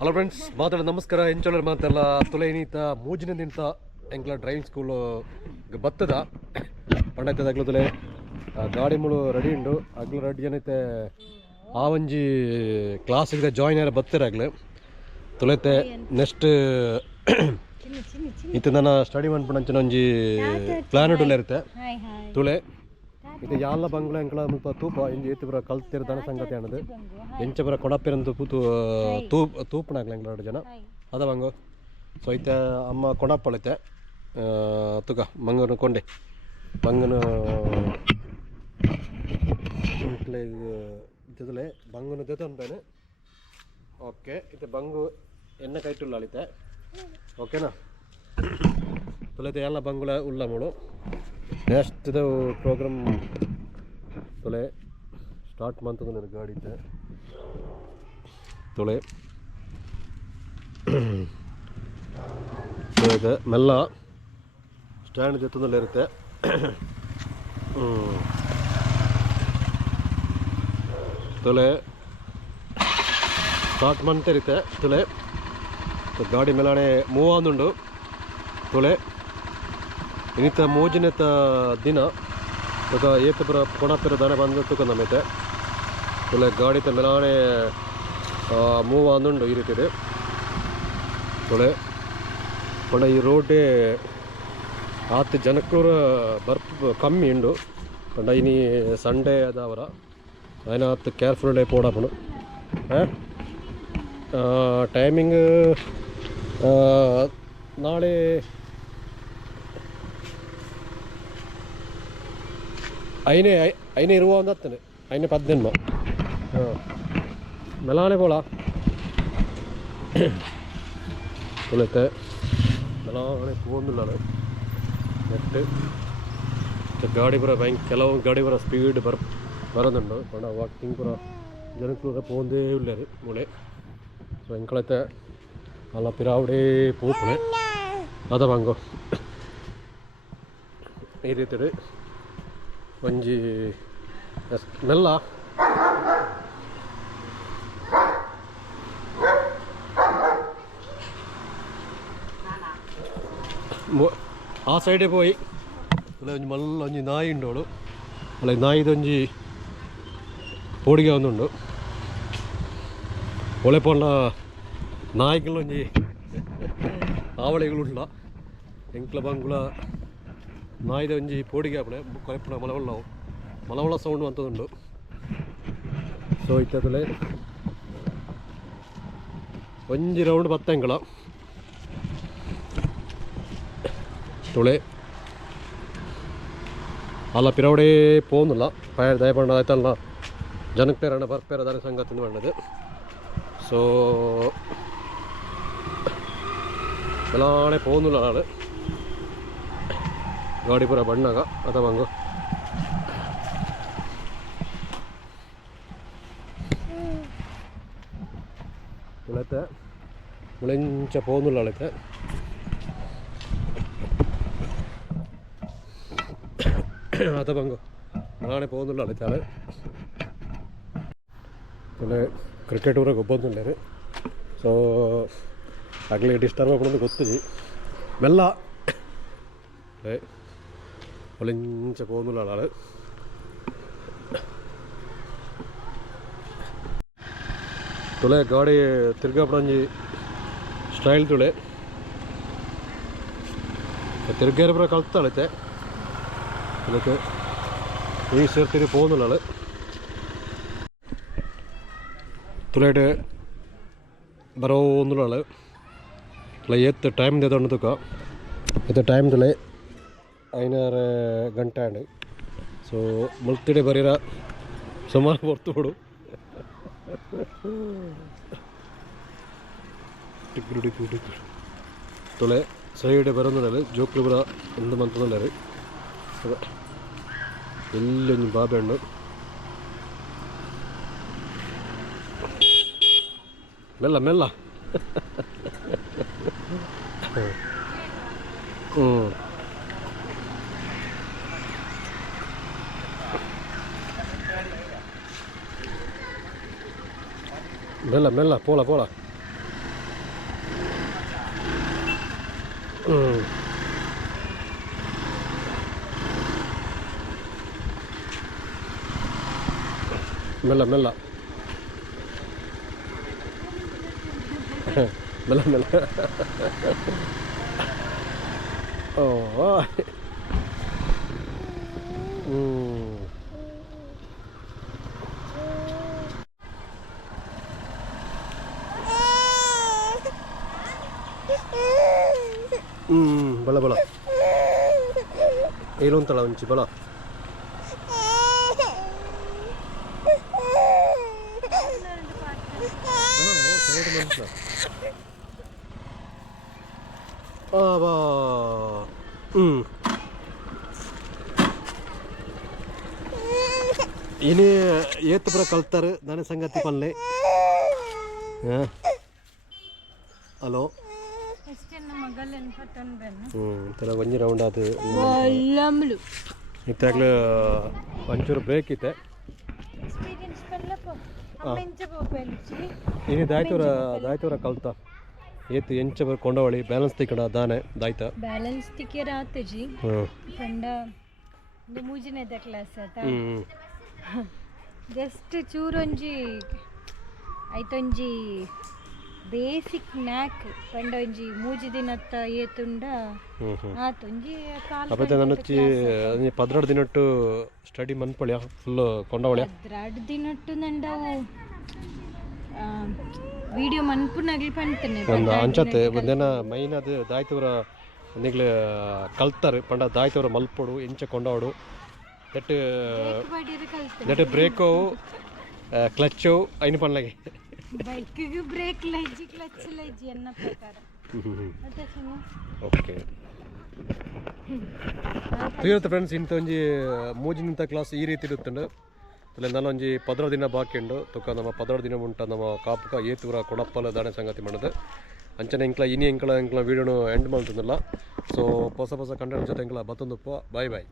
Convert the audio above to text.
Hello friends, ನಮಸ್ಕಾರ. ಎಂಚೋಳರ್ ಮಾತೆಲ್ಲ ತುಲೆ ನೀತ ಮೂಜಿನ ನಿಂತ ಎಂಕ್ಲ ಡ್ರೈವಿಂಗ್ ಸ್ಕೂಲ್ ಬತ್ತದ ಪಂಡಾಯ್ತದ ಅಗ್ಲು ತುಲೆ ಗಾಡಿ ಮುಳು ರೆಡಿ ಉಂಡು. ಅಗ್ಲು ರೆಡಿ ಜನೈತೆ ಆ ಒಂಜಿ ಕ್ಲಾಸಿಗೆ ಜಾಯಿನ್ ಆರ ಬತ್ತರಾಗ್ಲು ತುಲೈತೆ ನೆಕ್ಸ್ಟ್ ಇತ್ತು ನನ್ನ ಸ್ಟಡಿ ಮಾಡ್ಬಿಡಂಚಿನ ಒಂಜಿ ಪ್ಲಾನ್ ಇರುತ್ತೆ ತುಳೆ ಇದು ಯಾಲ ಬಂಗ್ಲ ಎಂಕ್ಲ ಮುಲ್ಪ ತೂಪ ಇಂಜಿ ಏತು ಬರ ಕಲ್ತಿರ ದನ ಸಂಗತಿ ಅನ್ನೋದು ಎಂಚ ಬರ ಕೊಡಪ್ಪಿರಂದು ಪೂತು ತೂಪನಾಗ್ಲ ಎಂಕ್ಲ ಜನ ಅದ ಬಂಗು. ಸೊ ಐತೆ ಅಮ್ಮ ಕೊಡಪ್ಪಳೈತೆ ತುಗ ಮಂಗನ ಕೊಂಡೆ ಬಂಗನ ಜೊತೆ ಬಂಗನ ಜೊತೆ ಅನ್ಬೇನೆ. ಓಕೆ ಇದು ಬಂಗು ಎಣ್ಣೆ ಕೈಟುಲ್ಲ ಅಳಿತೆ ಓಕೆನಾ. ತುಲೈತೆ ಎಲ್ಲ ಬಂಗುಲ ಉಲ್ಲ ಮೂಳು ನೆಕ್ಸ್ಟ್ ಪ್ರೋಗ್ರಾಮ್ ತುಲೆ ಸ್ಟಾರ್ಟ್ ಮಾಡ್ತದೆ ನನಗೆ ಗಾಡಿ ಇದ್ದೆ ತುಳೆ ಇದೆ ಮೆಲ್ಲ ಸ್ಟ್ಯಾಂಡ್ ಜೊತೆದಲ್ಲಿ ಇರುತ್ತೆ. ತುಲೆ ಸ್ಟಾರ್ಟ್ ಮಾಡ್ತಾ ಇರುತ್ತೆ ತುಳೆ ಗಾಡಿ ಮೇಲಾಣೆ ಮೂವ್ ಆದುಂಡು ತುಳೆ ಇನ್ನಿತ ಮೂಜಿನೆತ್ತ ದಿನ ತುಕ ಏತು ಬರ ಕೊಣಪಿರ ದನ ಬಂದು ತುಕ ನಮ್ಮೈತೆ ತುಲೆ ಗಾಡಿತ ಮೆಲಾಣೆ ಮೂವ್ ಆದುಂಡು ಈ ರೀತಿ ಇದೆ ತುಳೆ ಪಂಡ ಈ ರೋಡೇ ಆತು ಜನಕ್ಕೂರ ಕಮ್ಮಿ ಉಂಡು ಪಂಡ ಇನಿ ಸಂಡೇ ಅದವರ അതിന് ആത്ത് കെയർഫുൾ ആയി പോടാപ്പണം. ടൈമിങ് നാളെ അതിന് 20 അതിന് 18 മെലാനെ പോളാ പുള്ളത്തെ മെലാനെ പോകുന്നില്ലാണ് ನೆಟ್ಟು ಗಾಡಿ ಪೂರ ಕೆಲವು ಗಾಡಿ ಪೂರ ಸ್ಪೀಡ್ ಬರೋದುಂಡು ಪಂಡ ವಾಕಿಂಗ್ ಪೂರ ಜನಕ್ಕೆ ಪೂರ ಪೋಂದೇ ಉಳ್ಳಾರು ಮೂಳೆ. ಸೊ ಎಂಕ್ಳೈತೆ ಅಲ್ಲ ಪಿರಾವಡೇ ಪೂಪಣೆ ಅದ ಬಂಗು ಈ ರೀತಿ ಒಂಜಿ ಮೆಲ್ಲ ಆ ಸೈಡೇ പോയി ಅಲ್ಲ ಒಂಜಿ ಮಲ್ಲ ಒಂಜಿ ನಾಯಿ ಉಂಡೋಳು ಅಲ್ಲ ನಾಯಿದೊಂಜಿ ಪೋಡಿಗೆ ಒಂದುಂಡು ಒಳ್ಳೆ ಪೋಂಡ ನಾಯಿಗಳೊಂಜಿ ಆವಳಿಗಳುಂಡ ಎಂಕ್ಲ ಬಂಗುಳ ನಾಯಿದ ಒಂಜಿ ಪೋಡಿಗೆ ಆಪಣೆ ಕೊರೆಪುಣ ಮಲವಳ ಸೌಂಡ್ ಅಂತದುಂಡು. ಸೊ ಇತ್ತದಲೆ ಒಂಜಿ ರೌಂಡ್ ಬತ್ತ ಎಂಗಳ ತುಳೆ ಅಲ್ಲ ಪಿರವಡೇ പോകുന്നില്ല പയർ ദയപണ്ട ആയിട്ടല്ല ಜನಪೇರಣ್ಣ ಬರ್ಪೇರ ದಾನ ಸಂಗತಿ ಬಣ್ಣದು. ಸೊ ಎಲ್ಲಾಣೆ പോകുന്നില്ല ആള് ಗಾಡಿ ಪೂರ ಬಣ್ಣಗ ಅದ ಬಂಗು ഉളത്തെ മുളഞ്ച പോകുന്നില്ല ആളത്തെ അത ಬಂಗು ನಾಳೆ പോകുന്നിಲ್ಲ ಆಳೈತೆ ಆള് ಒಳ್ಳೆ ಕ್ರಿಕೆಟ್ ಊರಾಗ ಒಬ್ಬಂದುಂಡಾರು. ಸೊ ಆಗಲೇ ಡಿಸ್ಟರ್ಬ್ ಆಗ್ಬಿಡೋದು ಗೊತ್ತಿದೆ ಮೆಲ್ಲ ಒಳಿಂಚ പോകുന്നില്ല ആള്. ತುಳೆ ಗಾಡಿ ತಿರ್ಗಾಬಿಡಂಜಿ ಸ್ಟೈಲ್ ತುಳೆ ತಿರ್ಗೇರ ಪೂರ ಕಲ್ತಾಳೈತೆ ಅದಕ್ಕೆ ಈ ಸೇರ್ತೀರಿ പോകുന്നില്ല ആള്. ತುಳೇಟ್ ಬರೋന്നിಲ್ಲ ಆള് ಅಲ್ಲ ಏತ್ ಟೈಮ್ ದೇದೊಂಡು ತುಕ ಇದು ಟೈಮ್ ತುಳೆ 5 ಗಂಟೆ ಅಂಡ್. ಸೊ ಮುಲ್ತಿಡೆ ಬರೀರ ಸುಮಾರು ಹೊರ್ತು ಬಿಡು ತುಳೆ ಸೈಡ್ ಬರೋದಿಲ್ಲ ಜೋಕ್ಲಿ ಬರ ಎಂದು ಮಂತದಲ್ಲರಿ ಎಲ್ಲೊಂದು ಬಾಬೆ ಉಂಡು ಮೆಲ್ಲ ಮೆಲ್ಲ மெல்ல மெல்ல போல ಮೆಲ್ಲ ಮೆಲ್ಲ ಮೆಲ್ಲ ಮೆಲ್ಲ ಓ ಬಲ ಬಲ ಏನು ಅಂತಲ್ಲ ಒಂಚಿ ಬಲ ಇನಿ ಏತ್ ಬರ ಕಲ್ತಾರ ನಾನೇ ಸಂಗತಿ ಪನ್ಲೆ ಹಲೋ ಇಂತೆಲ್ಲ ಒಂಜಿ ರೌಂಡ್ ಅದು ಇತ್ತಾಗಲೂ ಒಂಚೂರು ಬ್ರೇಕ್ ಇತ್ತೆ ಇನಿ ದಾಯ್ತವರ ಕಲ್ತ ಏತ್ ಎಂಚ ಬರ್ ಕೊಂಡವಳಿ ಬ್ಯಾಲೆನ್ಸ್ ತಿಕ್ಕಡ ದಾನೆ ದಾಯ್ತ ಬ್ಯಾಲೆನ್ಸ್ ತಿಕ್ಕಿರ ಆತಜಿ ಕಂಡ ಮೂಜಿನೆದ ಕ್ಲಾಸ್ ಆತ ಜಸ್ಟ್ ಚೂರೊಂಜಿ ಐತೊಂಜಿ ಬೇಸಿಕ್ ನ್ಯಾಕ್ ಪಂಡ ಒಂಜಿ ಮೂಜಿ ದಿನತ್ತ ಏತುಂಡ ಆತೊಂಜಿ ಅಪತೆ ನನ್ನಚ್ಚಿ 12 ದಿನಟ್ಟು ಸ್ಟಡಿ ಮನ್ಪಳ್ಯ ಫುಲ್ ಕೊಂಡವಳ್ಯ 12 ದಿನಟ್ಟು ನಂಡವು ವಿಡಿಯೋ ಮನ್ಪುನಗ್ಲಿ ಪಂತನೆ ಒಂದು ಅಂಚತೆ ಒಂದೇನ ಮೈನ್ ಅದು ದಾಯ್ತವರ ನಿಗ್ಲೆ ಕಲ್ತಾರೆ ಪಂಡ ದಾಯ್ತವರ ಮಲ್ಪೊಡು ಎಂಚ ಕೊಂಡವಡು ದಟ್ ಬ್ರೇಕು ಕ್ಲಚ್ಚು ಐನು ಪನ್ಲಗೆ ಬೈಕಿಗೆ ಬ್ರೇಕ್ ಲೈಜಿ ಕ್ಲಚ್ ಲೈಜಿ ಅನ್ನ ಪ್ರಕಾರ ಓಕೆ ತಿಳಿಯುತ್ತೆ ಫ್ರೆಂಡ್ಸ್ ಇಂಥ ಒಂಜಿ ಮೂಜಿನಿಂತ ಕ್ಲಾಸ್ ಈ ರೀತಿ ಇರುತ್ತಂಡು ಅಲ್ಲ ನಾನು ಒಂಜಿ 15 ದಿನ ಬಾಕಿ ಉಂಡು ತುಕ ನಮ್ಮ 15 ದಿನ ಮುಂಟ ನಮ್ಮ ಕಾಪುಕ ಏತೂರ ಕೊಡಪ್ಪಲ ದಾಣೆ ಸಂಗತಿ ಮಾಡೋದು ಅಂಚನೆ ಇಂಕ್ಲ ಇನಿ ಇಂಕ್ಲ ವಿಡಿಯೋನು ಎಂಡ್ ಮಾಡ್ತಿದ್ದಿಲ್ಲ ಸೊ ಹೊಸ ಕಂಟೆಂಟ್ ಜೊತೆ ಇಂಕ್ಲ ಬತ್ತೊಂದಪ್ಪ ಬಾಯ್ ಬಾಯ್